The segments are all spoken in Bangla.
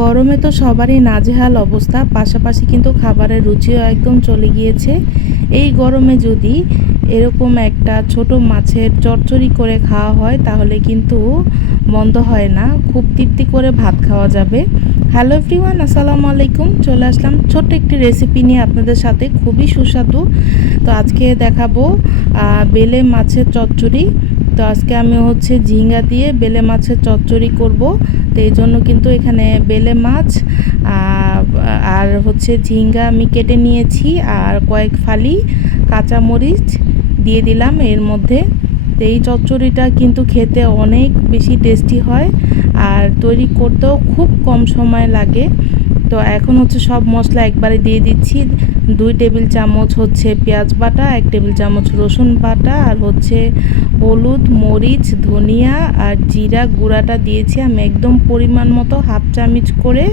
গরমে তো সবারই নাজেহাল অবস্থা, পাশাপাশি কিন্তু খাবারের রুচিও একদম চলে গিয়েছে। এই গরমে যদি এরকম একটা ছোট মাছের চচ্চড়ি করে খাওয়া হয়, তাহলে কিন্তু মন্দ হয় না। খুব তৃপ্তি করে ভাত খাওয়া যাবে। হ্যালো এভরিওয়ান, আসসালামু আলাইকুম। চলে আসলাম ছোট্ট একটি রেসিপি নিয়ে আপনাদের সাথে। খুবই সুস্বাদু। তো আজকে দেখাবো বেলে মাছের চচ্চড়ি। তো আজকে আমি হচ্ছে ঝিঙ্গা দিয়ে বেলে মাছের চচ্চড়ি করব। তো এই জন্য কিন্তু এখানে বেলে মাছ আর হচ্ছে ঝিঙ্গা আমি কেটে নিয়েছি, আর কয়েক ফালি কাঁচামরিচ দিয়ে দিলাম এর মধ্যে। তো এই চচ্চড়িটা কিন্তু খেতে অনেক বেশি টেস্টি হয়, আর তৈরি করতেও খুব কম সময় লাগে। তো এখন হচ্ছে সব মশলা একবারে দিয়ে দিচ্ছি। দুই টেবিল চামচ হচ্ছে পেঁয়াজ বাটা, এক টেবিল চামচ রসুন বাটা আর হচ্ছে হলুদ, মরিচ, ধনিয়া আর জিরা গুঁড়াটা দিয়েছি। আমি একদম পরিমাণ মতো হাফ চামচ করে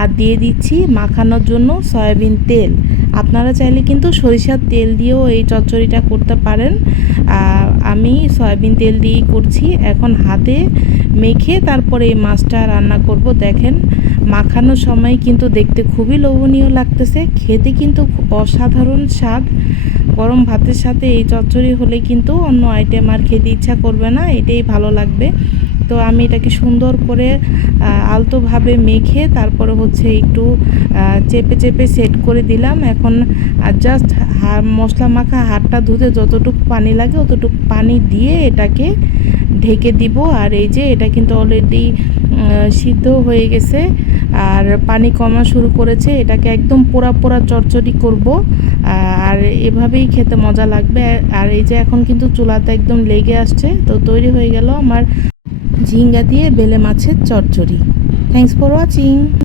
আর দিয়ে দিচ্ছি মাখানোর জন্য সয়াবিন তেল। আপনারা চাইলে কিন্তু সরিষার তেল দিয়েও এই চচ্চড়িটা করতে পারেন। আমি সয়াবিন তেল দিয়েই করছি। এখন হাতে মেখে তারপরে এই মাছটা রান্না করব। দেখেন, মাখানোর সময় কিন্তু দেখতে খুবই লোভনীয় লাগতেছে। খেতে কিন্তু অসাধারণ স্বাদ। গরম ভাতের সাথে এই চচ্চড়ি হলে কিন্তু অন্য আইটেম আর খেতে ইচ্ছা করবে না। এটাই ভালো লাগবে। তো আমি এটাকে সুন্দর করে আলতোভাবে মেখে তারপরে হচ্ছে একটু চেপে চেপে সেট করে দিলাম। এখন জাস্ট মশলা মাখা হাতটা ধুতে যতটুকু পানি লাগে অতটুকু পানি দিয়ে এটাকে ঢেকে দিব। আর এই যে এটা কিন্তু অলরেডি সিদ্ধ হয়ে গেছে। আর পানি কমা শুরু করেছে। এটাকে একদম পোড়া পোড়া চচ্চড়ি করব। আর এভাবেই খেতে মজা লাগবে। আর এই যে এখন কিন্তু চুলাতে একদম লেগে আসছে। তো তৈরি হয়ে গেল আমার ঝিঙ্গা দিয়ে বেলে মাছের চচ্চড়ি। Thanks for watching